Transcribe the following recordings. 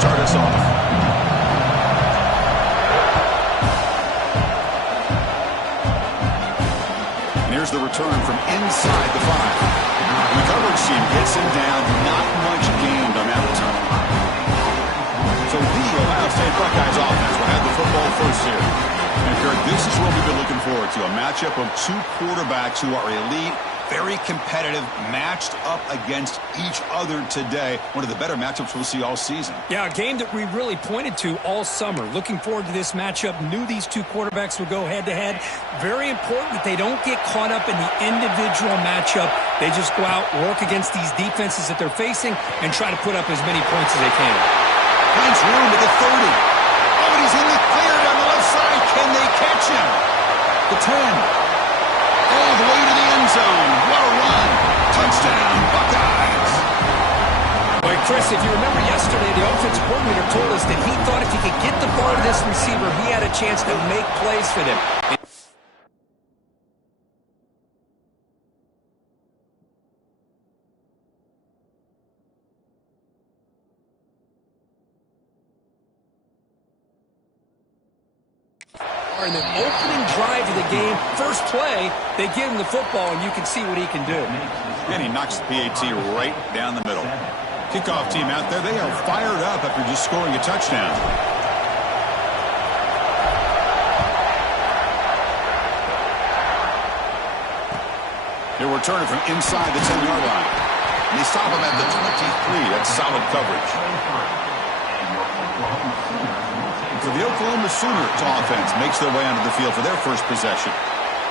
start us off. And here's the return from inside the 5. And the coverage team gets him down. Not much gained on that return. So the Ohio State Buckeyes offense will have the football first here. And Kirk, this is what we've been looking forward to. A matchup of two quarterbacks who are elite, very competitive, matched up against each other today. One of the better matchups we'll see all season. Yeah, a game that we really pointed to all summer. Looking forward to this matchup. Knew these two quarterbacks would go head-to-head. Very important that they don't get caught up in the individual matchup. They just go out, work against these defenses that they're facing, and try to put up as many points as they can. Finds room to the 30. Oh, and he's in the clear down the left side. Can they catch him? The 10. All the way to the end zone. What a run. Touchdown, Buckeyes. Boy, Chris, if you remember yesterday, the offensive coordinator told us that he thought if he could get the ball to this receiver, he had a chance to make plays for them. In the opening drive of the game, first play, they give him the football, and you can see what he can do. And he knocks the PAT right down the middle. Kickoff team out there, they are fired up after just scoring a touchdown. He'll return it from inside the 10-yard line. And they stop him at the 23. That's solid coverage. So the Oklahoma Sooners offense makes their way onto the field for their first possession.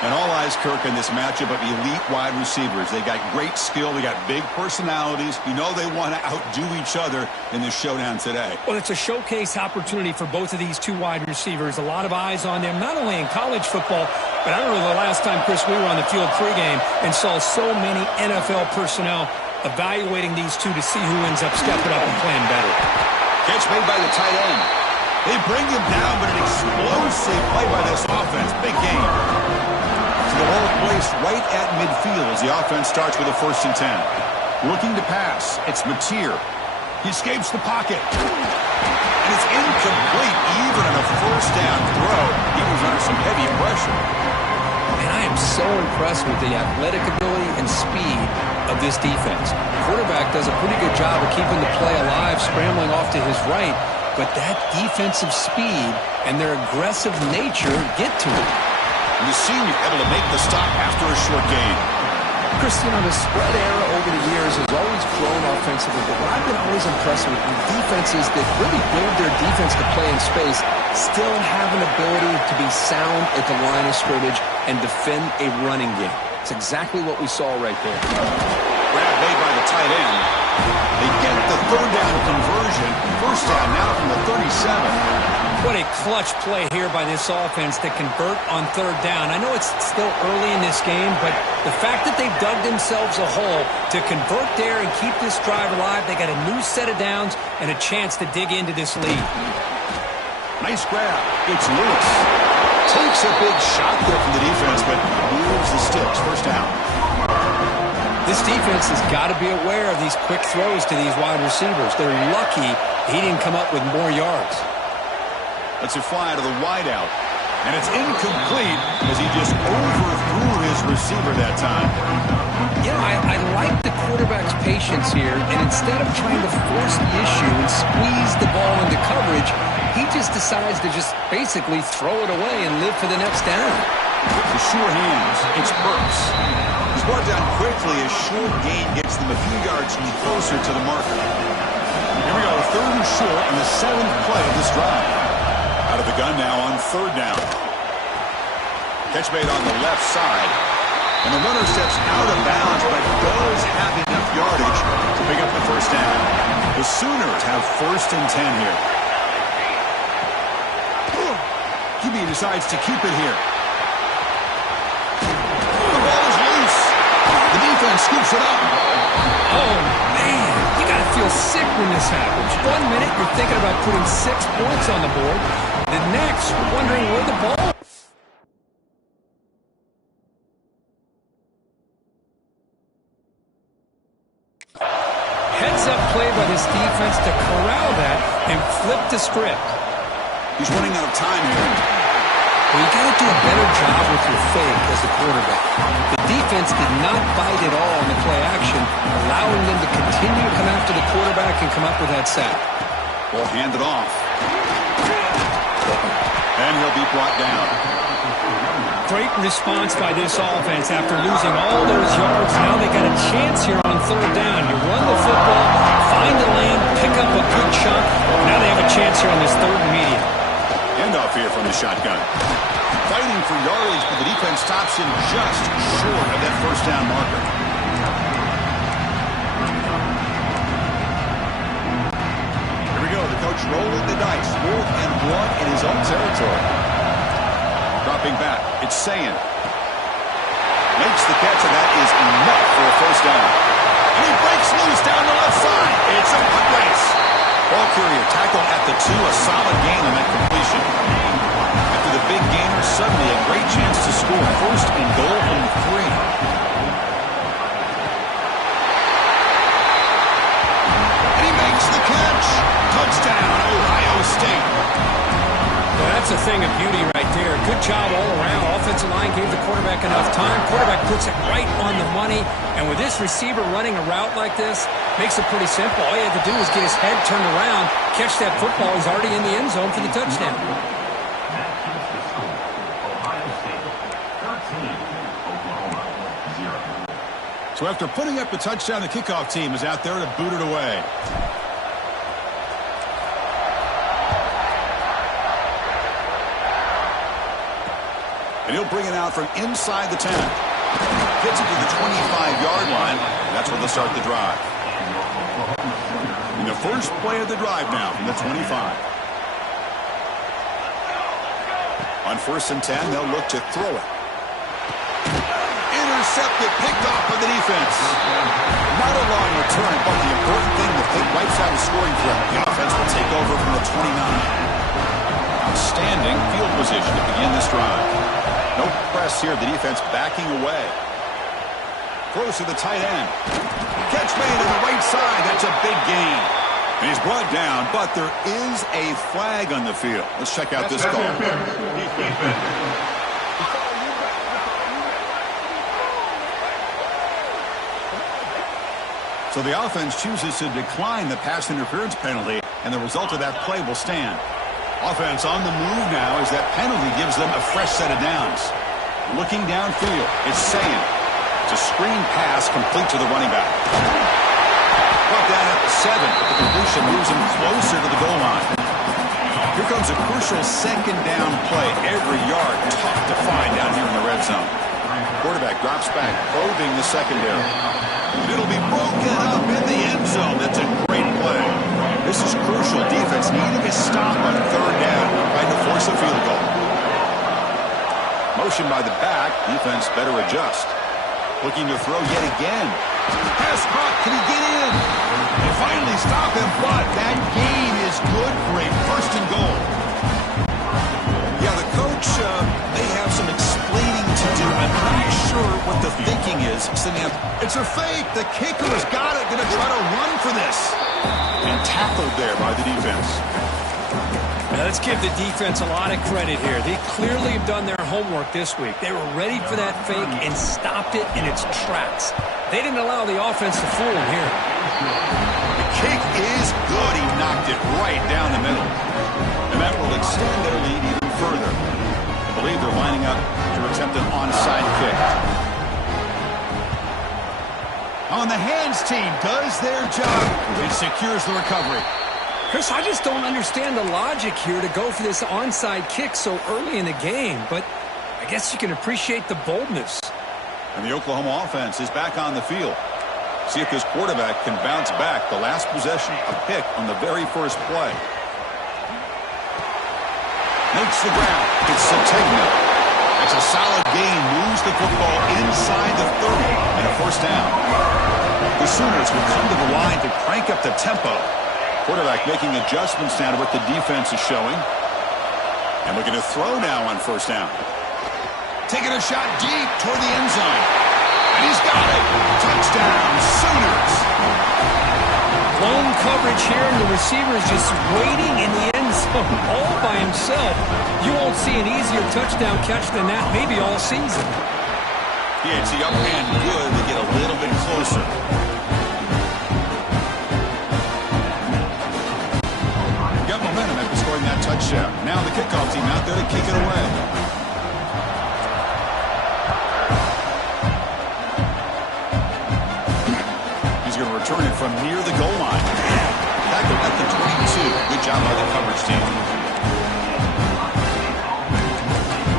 And all eyes, Kirk, in this matchup of elite wide receivers. They got great skill. They got big personalities. You know they want to outdo each other in this showdown today. Well, it's a showcase opportunity for both of these two wide receivers. A lot of eyes on them, not only in college football, but I don't know the last time, Chris, we were on the field pregame and saw so many NFL personnel evaluating these two to see who ends up stepping up and playing better. Catch made by the tight end. They bring him down, but an explosive play by this offense. Big game. So the ball placed right at midfield as the offense starts with a 1st and 10. Looking to pass. It's Mateer. He escapes the pocket. And it's incomplete, even on a 1st down throw. He was under some heavy pressure. And I am so impressed with the athletic ability and speed of this defense. The quarterback does a pretty good job of keeping the play alive, scrambling off to his right. But that defensive speed and their aggressive nature get to him. And the senior able to make the stop after a short gain. Chris, you know, the spread era over the years has always grown offensively, but what I've been always impressed with are defenses that really build their defense to play in space still have an ability to be sound at the line of scrimmage and defend a running game. It's exactly what we saw right there. Grab made by the tight end. They get the 3rd down conversion. 1st down now from the 37. What a clutch play here by this offense to convert on 3rd down. I know it's still early in this game, but the fact that they've dug themselves a hole to convert there and keep this drive alive, they got a new set of downs and a chance to dig into this lead. Nice grab. It's Lewis. Takes a big shot there from the defense, but moves the sticks. 1st down. This defense has got to be aware of these quick throws to these wide receivers. They're lucky he didn't come up with more yards. Let's it fly to the wideout. And it's incomplete as he just overthrew his receiver that time. You know, I like the quarterback's patience here, and instead of trying to force the issue and squeeze the ball into coverage, he just decides to just basically throw it away and live for the next down. The sure hands. It's Burks. He's brought down quickly as short gain gets them a few yards closer to the marker. Here we go, 3rd and short on the 7th play of this drive. Out of the gun now on 3rd down. Catch made on the left side. And the runner steps out of bounds, but does have enough yardage to pick up the 1st down. The Sooners have 1st and 10 here. QB decides to keep it here. The ball is loose. The defense scoops it up. Oh, man. You got to feel sick when this happens. 1 minute, you're thinking about putting 6 points on the board. The next, you're wondering where the ball is. heads-up play by this defense to corral that and flip the script. He's running out of time here. Well, you got to do a better job with your fake as the quarterback. The defense did not bite at all on the play action, allowing them to continue to come after the quarterback and come up with that sack. Ball handed off. And he'll be brought down. Great response by this offense after losing all those yards. Now they got a chance here on third down. You run the football, find the lane, pick up a good chunk. Now they have a chance here on this third and medium. Handoff here from the shotgun. Fighting for yardage, but the defense stops him just short of that first down marker. Here we go. The coach rolling the dice. 4th and 1 in his own territory. Dropping back. It's Sayin. Makes the catch, and that is enough for a first down. And he breaks loose down the left side. It's a foot race. Ball carrier tackled at the 2. A solid gain on that completion. After the big gainer, suddenly a great chance to score. 1st and goal from 3. And he makes the catch. Touchdown, Ohio State. Well, that's a thing of beauty right there. Good job all around. Offensive line gave the quarterback enough time. Quarterback puts it right on the money. And with this receiver running a route like this, makes it pretty simple. All you have to do is get his head turned around, catch that football. He's already in the end zone for the touchdown. So after putting up the touchdown, the kickoff team is out there to boot it away. And he'll bring it out from inside the 10. Gets it to the 25-yard line, and that's where they'll start the drive. In the first play of the drive now from the 25. On 1st and 10, they'll look to throw it. Intercepted, picked off by the defense. Not a long return, but the important thing, the pick wipes out a scoring threat. The offense will take over from the 29. Outstanding field position to begin this drive. No press here. The defense backing away. Throws to the tight end. Catch made on the right side. That's a big gain. And he's brought down, but there is a flag on the field. Let's check out this call. So the offense chooses to decline the pass interference penalty, and the result of that play will stand. Offense on the move now as that penalty gives them a fresh set of downs. Looking downfield, it's Sayin. It's a screen pass complete to the running back. Brought down at the 7, but the completion moves him closer to the goal line. Here comes a crucial second down play. Every yard tough to find down here in the red zone. Quarterback drops back, probing the secondary. It'll be broken up in the end zone. That's a great play. This is crucial. Defense needing a stop on third down, trying to force a field goal. Motion by the back. Defense better adjust. Looking to throw yet again. Pass caught. Can he get in? They finally stop him, but that gain is good for a 1st and goal. Yeah, the coach may have some explaining to do. I'm not sure what the thinking is. It's a fake. The kicker has got it. Going to try to run for this. And tackled there by the defense. Now let's give the defense a lot of credit here. They clearly have done their homework this week. They were ready for that fake and stopped it in its tracks. They didn't allow the offense to fool them here. The kick is good. He knocked it right down the middle. And that will extend their lead even further. I believe they're lining up to attempt an onside kick. On the hands team does their job. It secures the recovery. Chris, I just don't understand the logic here to go for this onside kick so early in the game, but I guess you can appreciate the boldness. And the Oklahoma offense is back on the field. See if this quarterback can bounce back. The last possession, a pick on the very first play. Makes the ground. It's Sategna. It's a solid gain. Moves the football inside the 30 and a 1st down. The Sooners will come to the line to crank up the tempo. Quarterback making adjustments now to what the defense is showing. And looking to throw now on 1st down. Taking a shot deep toward the end zone. And he's got it. Touchdown, Sooners. coverage here, and the receiver is just waiting in the end zone all by himself. You won't see an easier touchdown catch than that maybe all season. Yeah, it's the upper hand good to get a little bit closer. Got momentum after scoring that touchdown. Now the kickoff team out there to kick it away. He's going to return it from near the goal line. Tackled at the 22. Good job by the coverage team.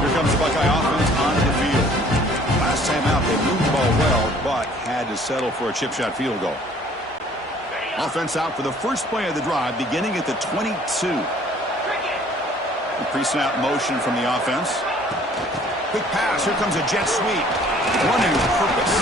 Here comes the Buckeye offense onto the field. Last time out, they moved the ball well, but had to settle for a chip shot field goal. Offense out for the first play of the drive, beginning at the 22. The pre-snap motion from the offense. Quick pass. Here comes a jet sweep. Running with purpose.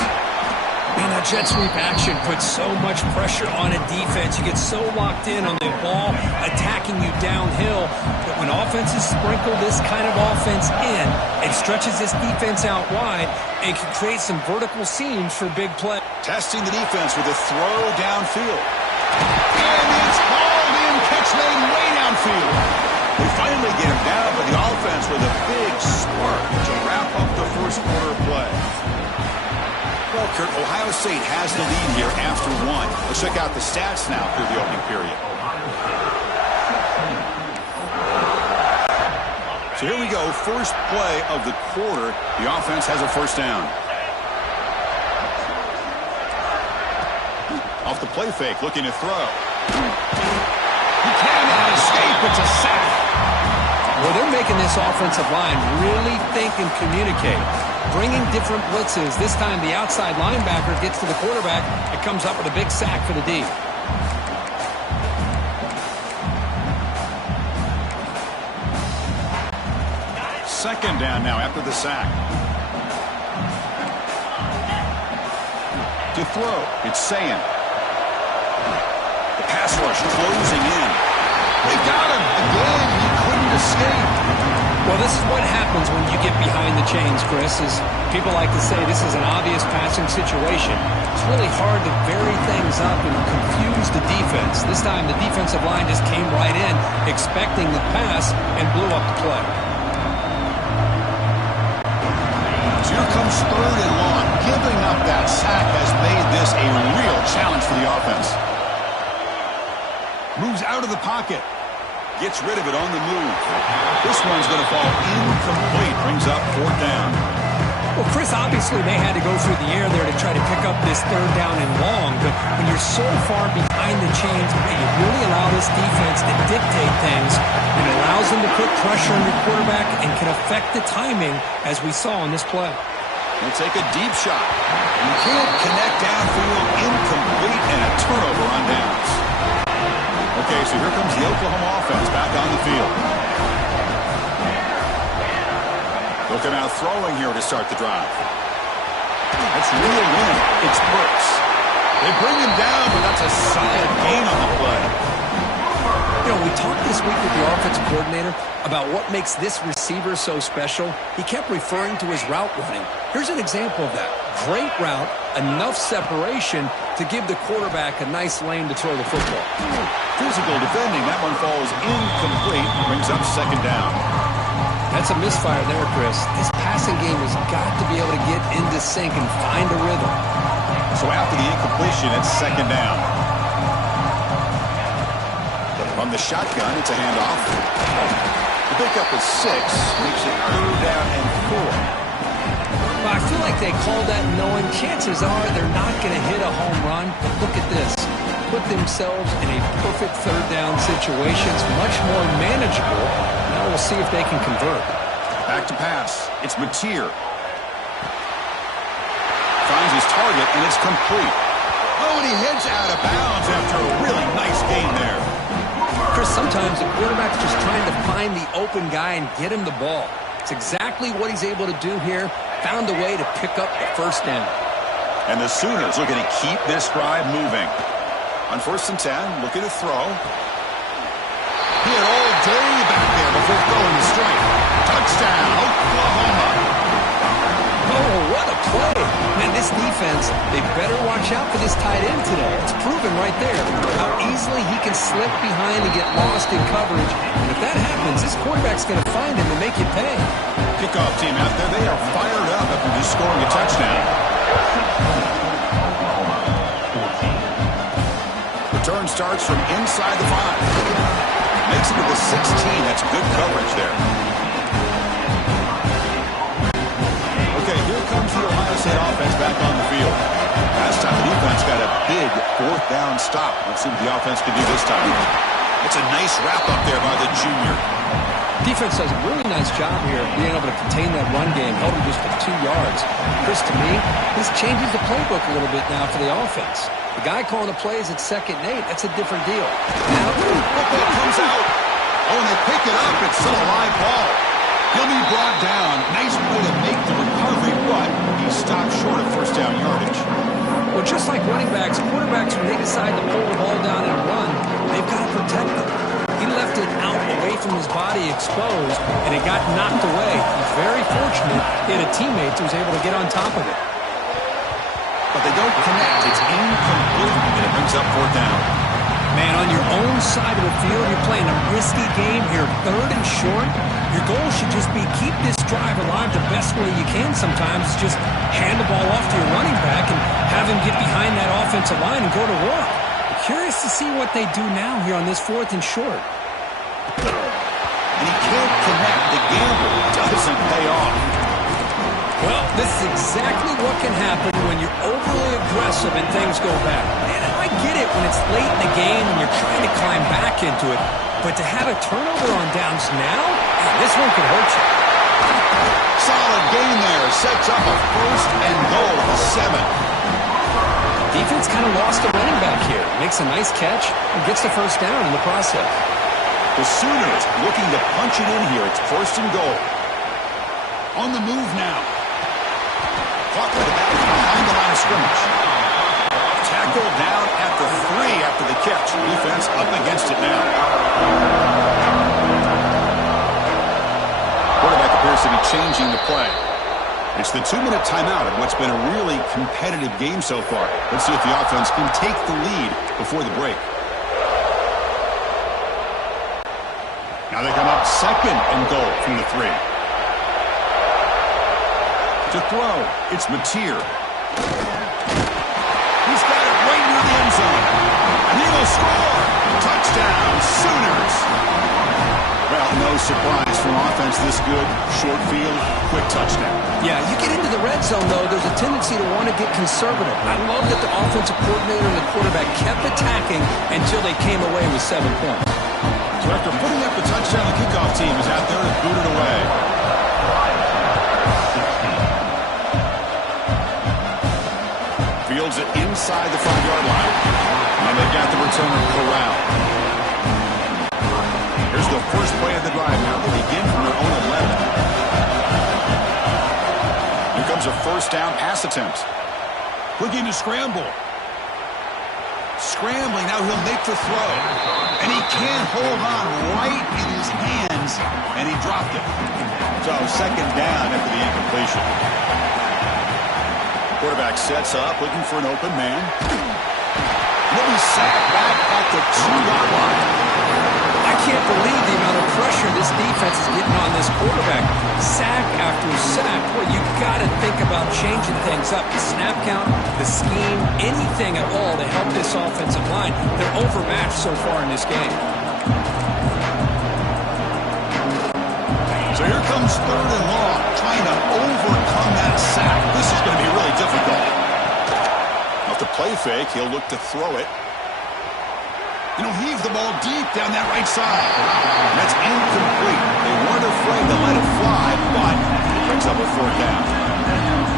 Man, that jet sweep action puts so much pressure on a defense. You get so locked in on the ball attacking you downhill. But when offenses sprinkle this kind of offense in, it stretches this defense out wide and can create some vertical seams for big play. Testing the defense with a throw downfield. And it's hauled in, catch made way downfield. They finally get him down, but the offense with a big spark to wrap up the first quarter play. Well, Kurt, Ohio State has the lead here after one. Let's check out the stats now through the opening period. So here we go, first play of the quarter. The offense has a first down. Off the play fake, looking to throw. He cannot escape, it's a sack. Well, they're making this offensive line really think and communicate. Bringing different blitzes. This time the outside linebacker gets to the quarterback. It comes up with a big sack for the D. Second down now after the sack. To throw, it's Sayin. The pass rush closing in. They got him again. He couldn't escape. Well, this is what happens when you get behind the chains, Chris. Is people like to say this is an obvious passing situation. It's really hard to vary things up and confuse the defense. This time the defensive line just came right in, expecting the pass, and blew up the play. So here comes third and long. Giving up that sack has made this a real challenge for the offense. Moves out of the pocket. Gets rid of it on the move. This one's going to fall incomplete. Brings up fourth down. Well, Chris, obviously they had to go through the air there to try to pick up this third down and long. But when you're so far behind the chains, you really allow this defense to dictate things. It allows them to put pressure on your quarterback and can affect the timing, as we saw in this play. He'll take a deep shot. You can't connect downfield, incomplete, and a turnover on downs. Okay, so here comes the Oklahoma offense back on the field. Looking out throwing here to start the drive. That's real win. It's Brooks. They bring him down, but that's a solid gain on the play. You know, we talked this week with the offensive coordinator about what makes this receiver so special. He kept referring to his route running. Here's an example of that. Great route, enough separation to give the quarterback a nice lane to throw the football. Physical defending. That one falls incomplete. Brings up second down. That's a misfire there, Chris. This passing game has got to be able to get into sync and find a rhythm. So after the incompletion, it's second down. From the shotgun, it's a handoff. The pickup is 6. Makes it 3rd down and 4. Well, I feel like they called that knowing chances are they're not going to hit a home run. But look at this. Put themselves in a perfect third down situation. It's much more manageable. Now we'll see if they can convert. Back to pass. It's Mateer. Finds his target, and it's complete. Oh, and he heads out of bounds after a really nice gain there. Chris, sometimes the quarterback's just trying to find the open guy and get him the ball. It's exactly what he's able to do here. Found a way to pick up the first down. And the Sooners looking to keep this drive moving. On 1st and 10, looking to throw. He had all day back there before throwing the strike. Touchdown, Oklahoma. Oh, what a play. Man, this defense, they better watch out for this tight end today. It's proven right there how easily he can slip behind and get lost in coverage. And if that happens, this quarterback's going to find him and make you pay. Kickoff team out there, they are fired up after just scoring a touchdown. Return starts from inside the 5. Makes it to the 16. That's good coverage there. Okay, here comes the Ohio State offense back on the field. Last time the defense got a big fourth down stop. Let's see what the offense can do this time. It's a nice wrap up there by the junior. Defense does a really nice job here being able to contain that run game, held him just to 2 yards. Chris, to me, this changes the playbook a little bit now for the offense. The guy calling the plays at 2nd and 8, that's a different deal. Now, football comes out. Oh, and they pick it up. It's still a live ball. He'll be brought down. Nice way to make the recovery, but he stopped short of first down yardage. Well, just like running backs, quarterbacks, when they decide to pull the ball down and run, they've got to protect it. He left it out away from his body exposed, and it got knocked away. He's very fortunate he had a teammate who was able to get on top of it. But they don't connect. It's incomplete, and it brings up fourth down. Man, on your own side of the field, you're playing a risky game here, 3rd and short. Your goal should just be keep this drive alive the best way you can sometimes. Just hand the ball off to your running back and have him get behind that offensive line and go to work. Curious to see what they do now here on this 4th and short. And he can't connect. The gamble doesn't pay off. Well, this is exactly what can happen when you're overly aggressive and things go bad. And I get it when it's late in the game and you're trying to climb back into it. But to have a turnover on downs now, this one could hurt you. Solid gain there. Sets up a 1st and goal at the 7. Defense kind of lost a running back here. Makes a nice catch and gets the first down in the process. The Sooners looking to punch it in here. It's 1st and goal. On the move now. Clock with the back behind the line of scrimmage. Tackled down at the 3 after the catch. Defense up against it now. Quarterback appears to be changing the play. It's the 2-minute timeout of what's been a really competitive game so far. Let's see if the offense can take the lead before the break. Now they come up 2nd and goal from the 3. To throw, it's Mateer. He's got it right near the end zone. And he will score. Touchdown, Sooners. Well, no surprise from offense this good. Short field, quick touchdown. Yeah, you get into the red zone, though, there's a tendency to want to get conservative. I love that the offensive coordinator and the quarterback kept attacking until they came away with 7 points. So after putting up the touchdown, the kickoff team is out there to boot it away. Fields it inside the 5-yard line. And they've got the returner corralled. Here's the first play of the drive now. They begin from their own 11. Here comes a 1st down pass attempt. Looking to scramble. Scrambling, now he'll make the throw. And he can't hold on right in his hands. And he dropped it. So 2nd down after the incompletion. Quarterback sets up, looking for an open man. He'll be sacked back at the 2-yard line. I can't believe the amount of pressure this defense is getting on this quarterback. Sack after sack. Well, you got to think about changing things up. The snap count, the scheme, anything at all to help this offensive line. They're overmatched so far in this game. So here comes 3rd and long, trying to overcome that sack. This is going to be really difficult. Off the play fake, he'll look to throw it. And he'll heave the ball deep down that right side. And that's incomplete. They weren't afraid to let it fly, but it brings up a 4th down.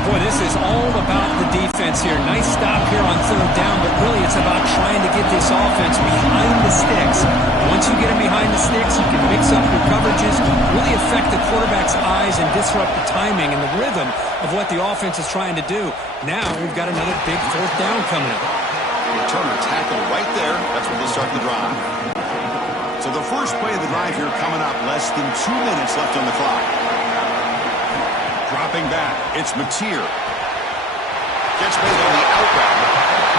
Boy, this is all about the defense here. Nice stop here on 3rd down, but really it's about trying to get this offense behind the sticks. Once you get them behind the sticks, you can mix up your coverages, really affect the quarterback's eyes and disrupt the timing and the rhythm of what the offense is trying to do. Now we've got another big 4th down coming up. Returner tackled right there. That's where they'll start the drive. So the first play of the drive here coming up, less than 2 minutes left on the clock. Dropping back, it's Mateer. Gets made on the outback.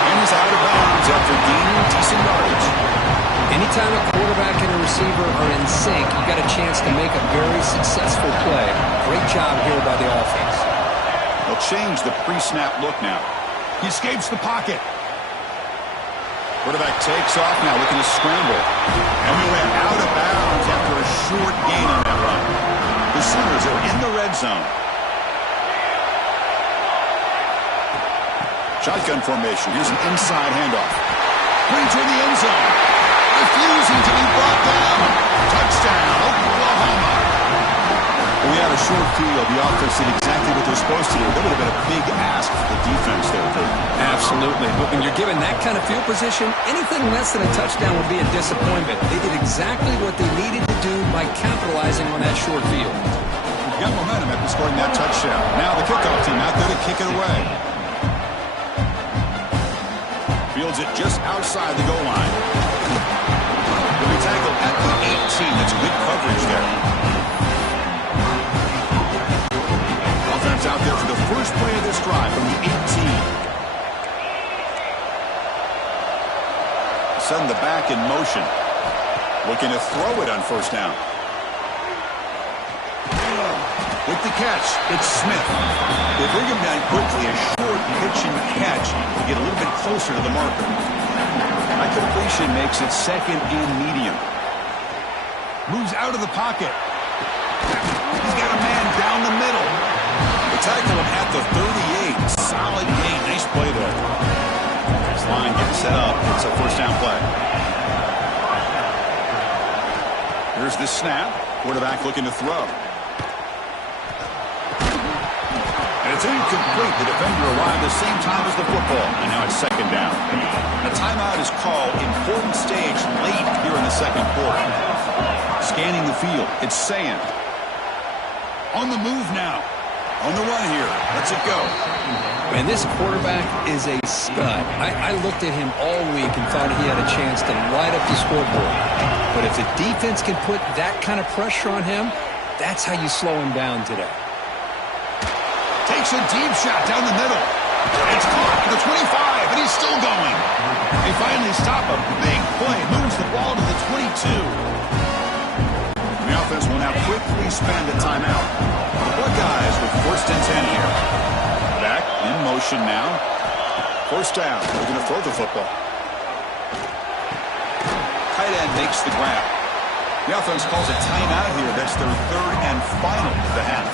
And he's out of bounds after gaining decent yardage. Anytime a quarterback and a receiver are in sync, you got a chance to make a very successful play. Great job here by the offense. They'll change the pre-snap look now. He escapes the pocket. Quarterback takes off now, looking to scramble. And we went out of bounds after a short gain on that run. The Sooners are in the red zone. Shotgun formation. Here's an inside handoff. Bring to the end zone. Refusing to be brought down. Touchdown, Oklahoma. We had a short field. The offense did exactly what they're supposed to do. That would have been a big ask for the defense there, too. Absolutely. But when you're given that kind of field position, anything less than a touchdown would be a disappointment. They did exactly what they needed to do by capitalizing on that short field. Got momentum after scoring that touchdown. Now the kickoff team out there to kick it away. Fields it just outside the goal line. He'll be tackled at the 18. That's good coverage there. Offense out there for the first play of this drive from the 18. Send the back in motion. Looking to throw it on first down. With the catch, it's Smith. They bring him down quickly, a short pitch and catch to get a little bit closer to the marker. That completion makes it second and medium. Moves out of the pocket. He's got a man down the middle. They tackle him at the 38. Solid gain. Nice play there. This line gets set up. It's a first down play. Here's the snap. Quarterback looking to throw. It's incomplete. The defender arrived the same time as the football. And now it's second down. A timeout is called. Important stage late here in the second quarter. Scanning the field. It's Sand. On the move now. On the run here. Let's it go. And this quarterback is a stud. I looked at him all week and thought he had a chance to light up the scoreboard. But if the defense can put that kind of pressure on him, that's how you slow him down today. Takes a deep shot down the middle. It's caught at the 25, and he's still going. They finally stop a big play. Moves the ball to the 22. The offense will now quickly spend a timeout. The Buckeyes with first and 10 here. Back in motion now. First down. They're going to throw the football. Tight end makes the grab. The offense calls a timeout here. That's their third and final of the half.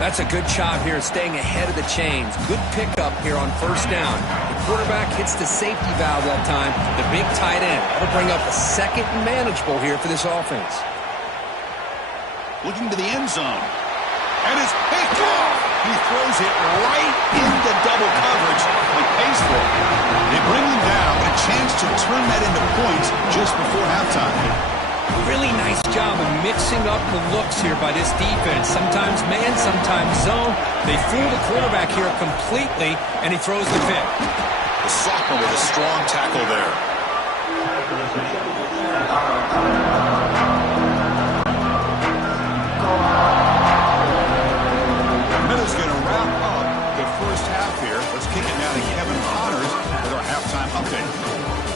That's a good job here, staying ahead of the chains. Good pickup here on first down. The quarterback hits the safety valve that time. The big tight end. That'll bring up a second and manageable here for this offense. Looking to the end zone. And it's picked off. He throws it right into double coverage and pays for it. They bring him down, a chance to turn that into points just before halftime. Really nice job of mixing up the looks here by this defense. Sometimes man, sometimes zone. They fool the quarterback here completely, and he throws the pick. The sophomore with a strong tackle there. Middle's going to wrap up the first half here. Let's kick it now to Kevin Connors with our halftime update.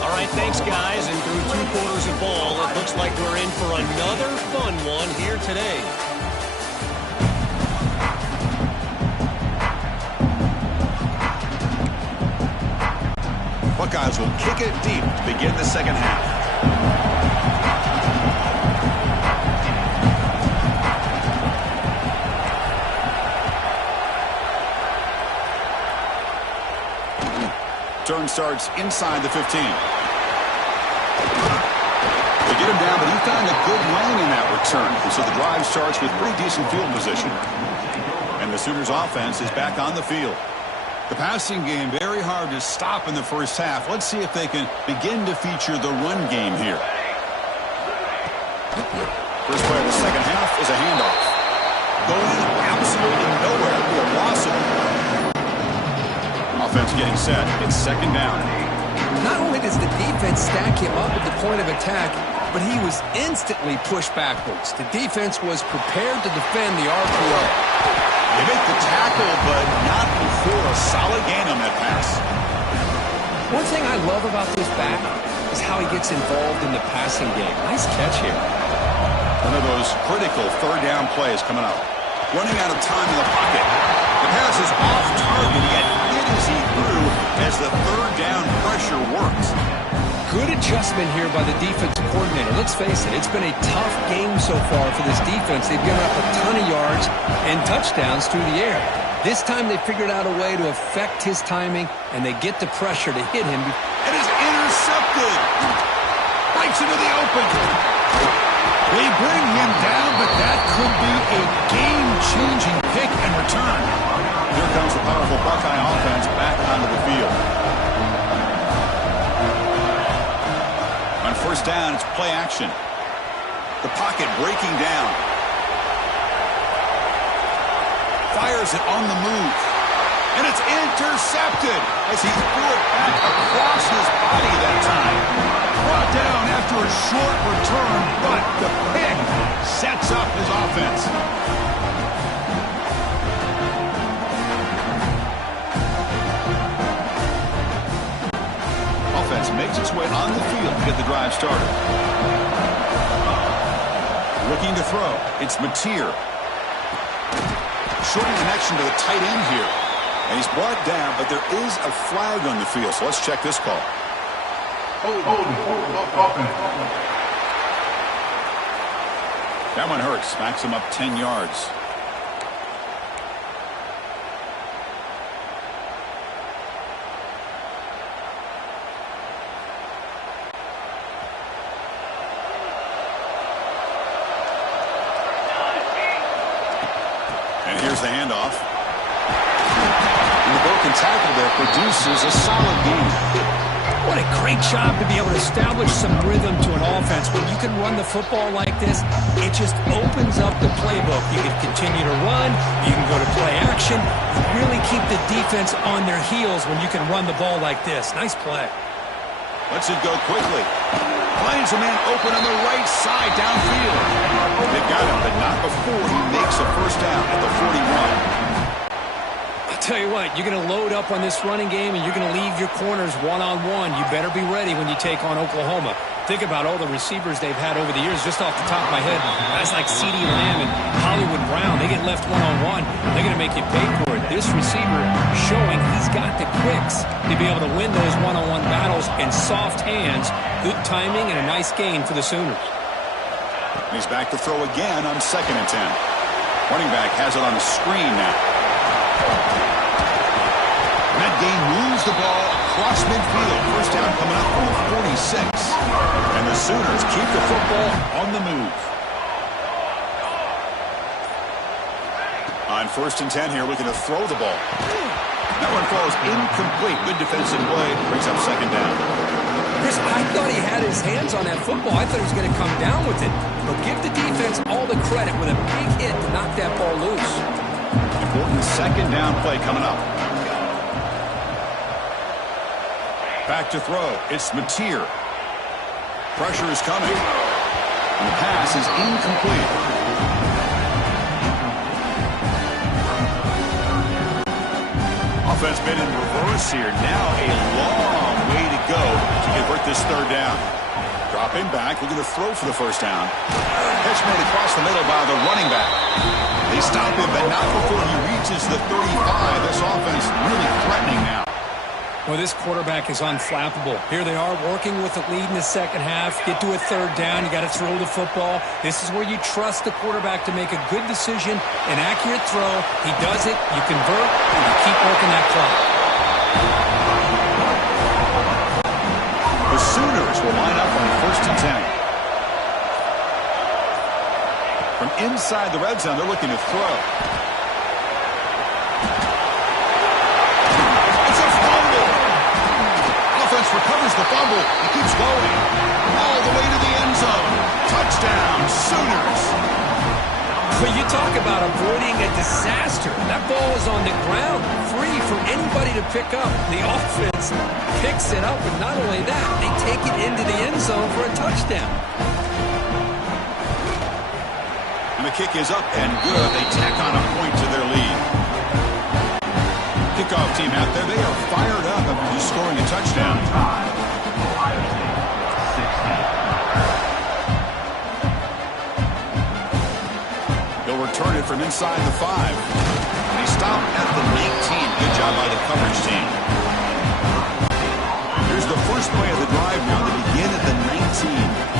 All right, thanks, guys. And through 2 quarters of ball, it looks like we're in for another fun one here today. Buckeyes will kick it deep to begin the second half. Turn starts inside the 15. They get him down, but he found a good lane in that return. And so the drive starts with pretty decent field position. And the Sooners offense is back on the field. The passing game very hard to stop in the first half. Let's see if they can begin to feature the run game here. First play of the second half is a handoff. Going absolutely nowhere. It'll be a loss of it. Offense getting set. It's second down. Not only does the defense stack him up at the point of attack, but he was instantly pushed backwards. The defense was prepared to defend the RPO. They make the tackle, but not before a solid gain on that pass. One thing I love about this back is how he gets involved in the passing game. Nice catch here. One of those critical third down plays coming up. Running out of time in the pocket. The pass is off target, yet hit as he threw as the third down pressure works. Good adjustment here by the defensive coordinator. Let's face it, it's been a tough game so far for this defense. They've given up a ton of yards and touchdowns through the air. This time they figured out a way to affect his timing, and they get the pressure to hit him. It is intercepted. Breaks into the open. They bring him down, but that could be a game-changing pick and return. Here comes the powerful Buckeye offense back onto the field. On first down, it's play action. The pocket breaking down. Fires it on the move. And it's intercepted as he threw it back across his body that time. Brought down after a short return, but the pick sets up his offense. Offense makes its way on the field to get the drive started. Looking to throw. It's Mateer. Short connection to the tight end here. And he's brought down, but there is a flag on the field. So let's check this call. That one hurts. Smacks him up 10 yards. And here's the handoff. And the broken tackle there produces a solid gain. What a great job to be able to establish some rhythm to an offense. When you can run the football like this, it just opens up the playbook. You can continue to run. You can go to play action. You really keep the defense on their heels when you can run the ball like this. Nice play. Lets it go quickly. Finds a man open on the right side downfield. They've got him, but not before he makes a first down at the 41. I'll tell you what, you're going to load up on this running game and you're going to leave your corners one-on-one. You better be ready when you take on Oklahoma. Think about all the receivers they've had over the years. Just off the top of my head, guys like CeeDee Lamb and Hollywood Brown, they get left one-on-one. They're going to make you pay for it. This receiver showing he's got the quicks to be able to win those one-on-one battles in soft hands. Good timing and a nice gain for the Sooners. He's back to throw again on 2nd and 10. Running back has it on the screen now. That gain moves the ball across midfield. First down coming up from 46. And the Sooners keep the football on the move. On 1st and 10 here, looking to throw the ball. That one falls incomplete. Good defensive play. Brings up 2nd down. Chris, I thought he had his hands on that football. I thought he was going to come down with it. But give the defense all the credit with a big hit to knock that ball loose. Important 2nd down play coming up. Back to throw. It's Mateer. Pressure is coming. And the pass is incomplete. Offense been in reverse here. Now a long way to go to convert this 3rd down. Dropping back, looking to throw for the first down. Catch made across the middle by the running back. They stop him, but not before he reaches the 35. This offense really threatening now. Well, this quarterback is unflappable. Here they are working with the lead in the second half. Get to a 3rd down. You got to throw the football. This is where you trust the quarterback to make a good decision, an accurate throw. He does it. You convert, and you keep working that clock. The Sooners will line up on 1st and 10. From inside the red zone, they're looking to throw. Recovers the fumble. He keeps going. All the way to the end zone. Touchdown, Sooners. But you talk about avoiding a disaster. That ball is on the ground, free for anybody to pick up. The offense picks it up, and not only that, they take it into the end zone for a touchdown. And the kick is up and good. They tack on a point to their lead. Kickoff team out there, they are fired up after just scoring a touchdown. He'll return it from inside the 5. And he stopped at the 19. Good job by the coverage team. Here's the first play of the drive now. They begin at the 19.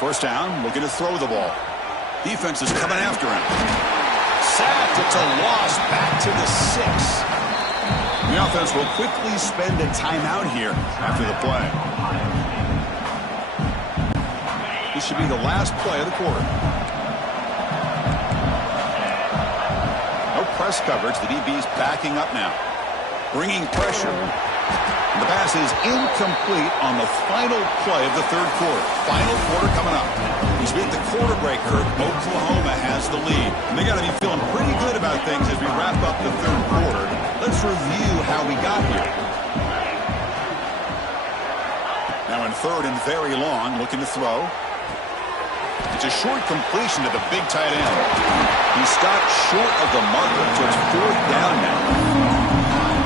First down, looking to throw the ball. Defense is coming after him. Sacked, it's a loss, back to the 6. The offense will quickly spend a timeout here after the play. This should be the last play of the quarter. No press coverage. The DB's backing up now. Bringing pressure. The pass is incomplete on the final play of the third quarter. Final quarter coming up. He's beat the quarter breaker. Oklahoma has the lead. And they got to be feeling pretty good about things as we wrap up the third quarter. Let's review how we got here. Now in third and very long, looking to throw. It's a short completion to the big tight end. He stopped short of the marker, so it's fourth down now.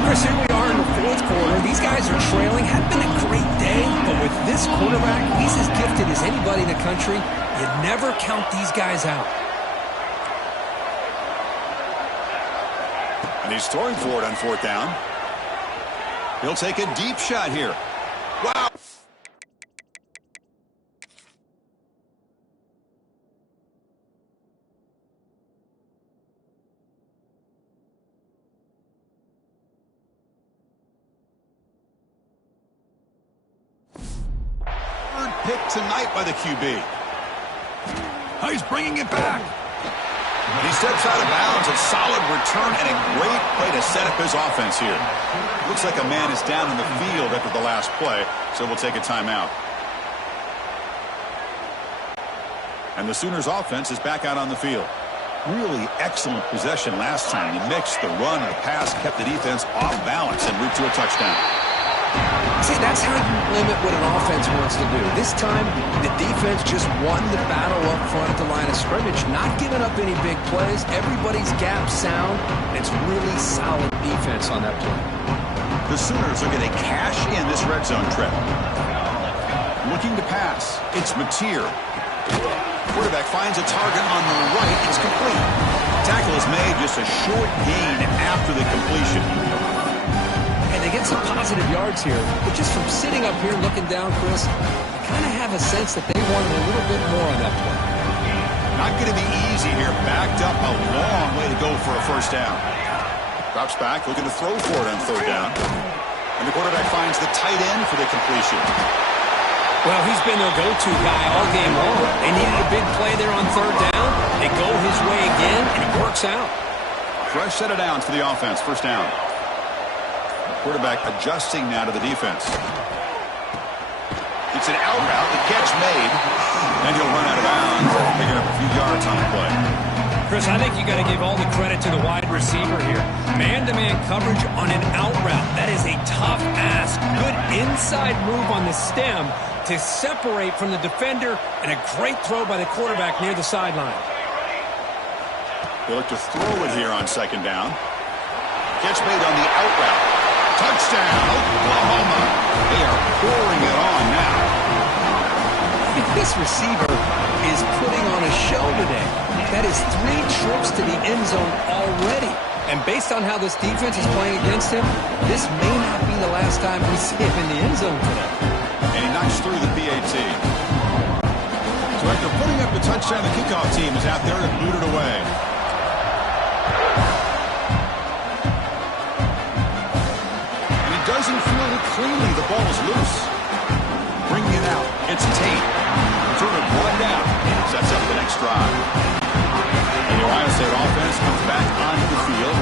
Chris, here we are in the fourth quarter. These guys are trailing. Had been a great day, but with this quarterback, he's as gifted as anybody in the country. You never count these guys out. And he's throwing for it on fourth down. He'll take a deep shot here. Wow. Pick tonight by the QB. Oh, he's bringing it back. And he steps out of bounds. A solid return and a great play to set up his offense here. Looks like a man is down in the field after the last play, so we'll take a timeout. And the Sooners offense is back out on the field. Really excellent possession last time. He mixed the run and the pass, kept the defense off balance en route to a touchdown. See, that's how you limit what an offense wants to do. This time, the defense just won the battle up front at the line of scrimmage, not giving up any big plays. Everybody's gap sound. It's really solid defense on that play. The Sooners are going to cash in this red zone trip. Looking to pass. It's Mateer. Quarterback finds a target on the right. It's complete. Tackle is made, just a short gain after the completion. And they get some positive yards here, but just from sitting up here looking down, Chris, I kind of have a sense that they wanted a little bit more on that play. Not going to be easy here. Backed up a long way to go for a first down. Drops back, looking to throw for it on third down. And the quarterback finds the tight end for the completion. Well, he's been their go-to guy all game long. They needed a big play there on third down. They go his way again, and it works out. Fresh set of downs for the offense. First down. Quarterback adjusting now to the defense. It's an out route. The catch made. And he'll run out of bounds, picking up a few yards on the play. Chris, I think you got to give all the credit to the wide receiver here. Man-to-man coverage on an out route. That is a tough ask. Good inside move on the stem to separate from the defender, and a great throw by the quarterback near the sideline. They look to throw it here on second down. Catch made on the out route. Touchdown, Oklahoma. They are pouring it on now. This receiver is putting on a show today. That is 3 trips to the end zone already. And based on how this defense is playing against him, this may not be the last time we see him in the end zone today. And he knocks through the PAT. So after putting up the touchdown, the kickoff team is out there to boot it away. Doesn't feel it cleanly. The ball is loose. Bringing it out. It's Tate. Sort of brought down. Sets up the next drive. And the Ohio State offense comes back onto the field.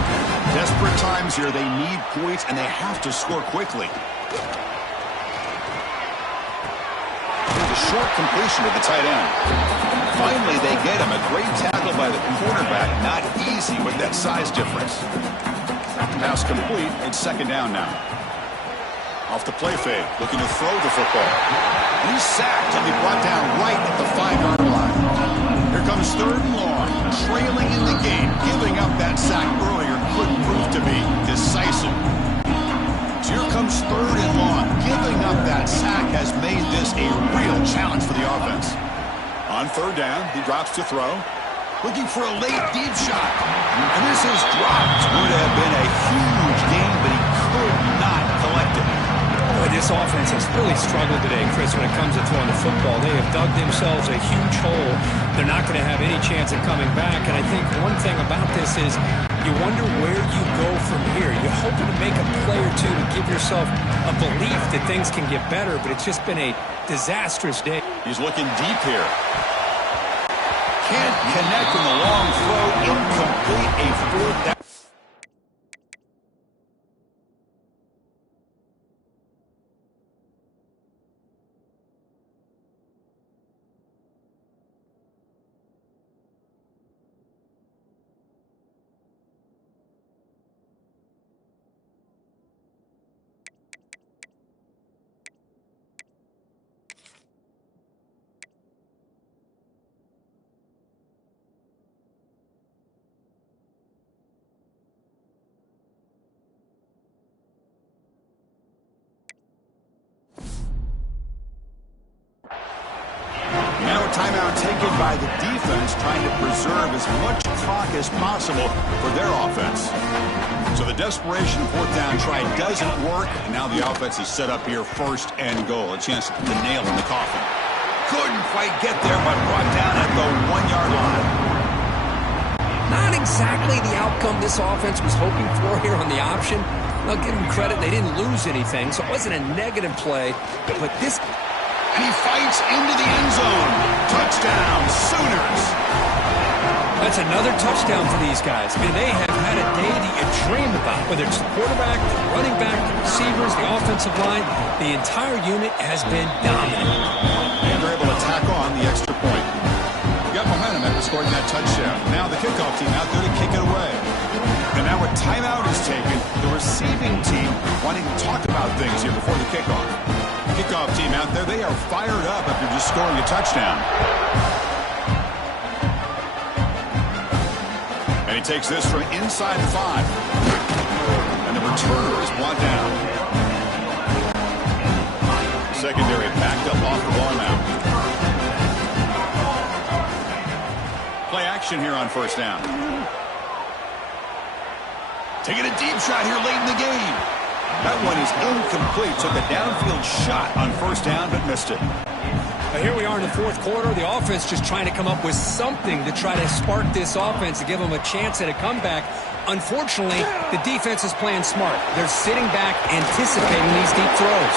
Desperate times here. They need points, and they have to score quickly. The short completion of the tight end. Finally, they get him. A great tackle by the quarterback. Not easy with that size difference. Pass complete. It's second down now. A off the play fake, looking to throw the football. And he's sacked and be brought down right at the 5-yard line. Here comes 3rd and long, trailing in the game. Giving up that sack earlier could prove to be decisive. So here comes 3rd and long. Giving up that sack has made this a real challenge for the offense. On 3rd down, he drops to throw. Looking for a late deep shot. And this is dropped. Would have been a huge gain, but he could not collect it. Boy, this offense has really struggled today, Chris, when it comes to throwing the football. They have dug themselves a huge hole. They're not going to have any chance of coming back. And I think one thing about this is you wonder where you go from here. You're hoping to make a play or two to give yourself a belief that things can get better, but it's just been a disastrous day. He's looking deep here. Can't connect in the long throw. Incomplete. A 4th down. Timeout taken by the defense, trying to preserve as much clock as possible for their offense. So the desperation 4th down try doesn't work, and now the offense is set up here 1st and goal. A chance to put the nail in the coffin. Couldn't quite get there, but brought down at the 1-yard line. Not exactly the outcome this offense was hoping for here on the option. I'll give them credit, they didn't lose anything, so it wasn't a negative play, but this... And he fights into the end zone. Touchdown, Sooners. That's another touchdown for these guys. I mean, they have had a day that you dream about, whether it's the quarterback, the running back, the receivers, the offensive line. The entire unit has been dominant. And they're able to tack on the extra point. You got momentum after scoring that touchdown. Now the kickoff team out there to kick it away. And now a timeout is taken. The receiving team wanting to talk about things here before the kickoff. Kickoff team out there, they are fired up after just scoring a touchdown. And he takes this from inside the 5. And the returner is brought down. Secondary backed up off the ball now. Play action here on 1st down. Taking a deep shot here late in the game. That one is incomplete. Took a downfield shot on 1st down, but missed it. Here we are in the 4th quarter. The offense just trying to come up with something to try to spark this offense to give them a chance at a comeback. Unfortunately, the defense is playing smart. They're sitting back, anticipating these deep throws.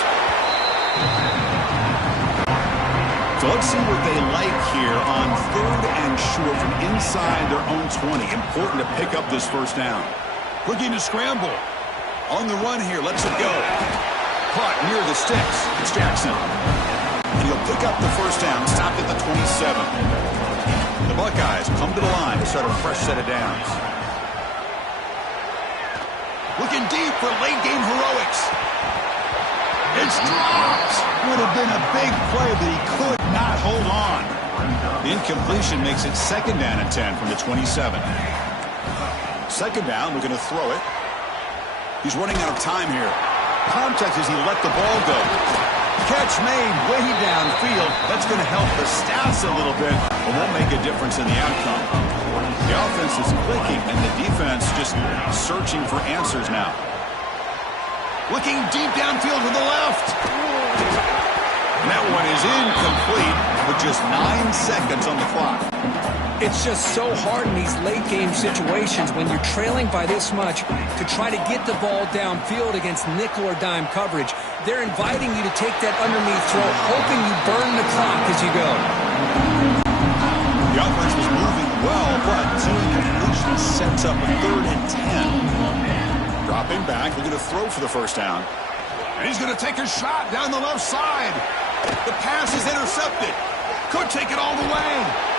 So let's see what they like here on 3rd and short from inside their own 20. Important to pick up this 1st down. Looking to scramble. On the run here, lets it go. Caught near the sticks. It's Jackson. And he'll pick up the 1st down, stopped at the 27. The Buckeyes come to the line to start a fresh set of downs. Looking deep for late-game heroics. It's dropped. Would have been a big play, but he could not hold on. The incompletion makes it 2nd down and 10 from the 27. 2nd down, we're going to throw it. He's running out of time here. Contact as he let the ball go. Catch made way downfield. That's going to help the stats a little bit, but won't make a difference in the outcome. The offense is clicking, and the defense just searching for answers now. Looking deep downfield to the left. And that one is incomplete with just 9 seconds on the clock. It's just so hard in these late-game situations when you're trailing by this much to try to get the ball downfield against nickel or dime coverage. They're inviting you to take that underneath throw, hoping you burn the clock as you go. The offense was moving well, but two incompletions sets up a 3rd and 10. Dropping back, looking to throw for the 1st down. And he's going to take a shot down the left side. The pass is intercepted. Could take it all the way.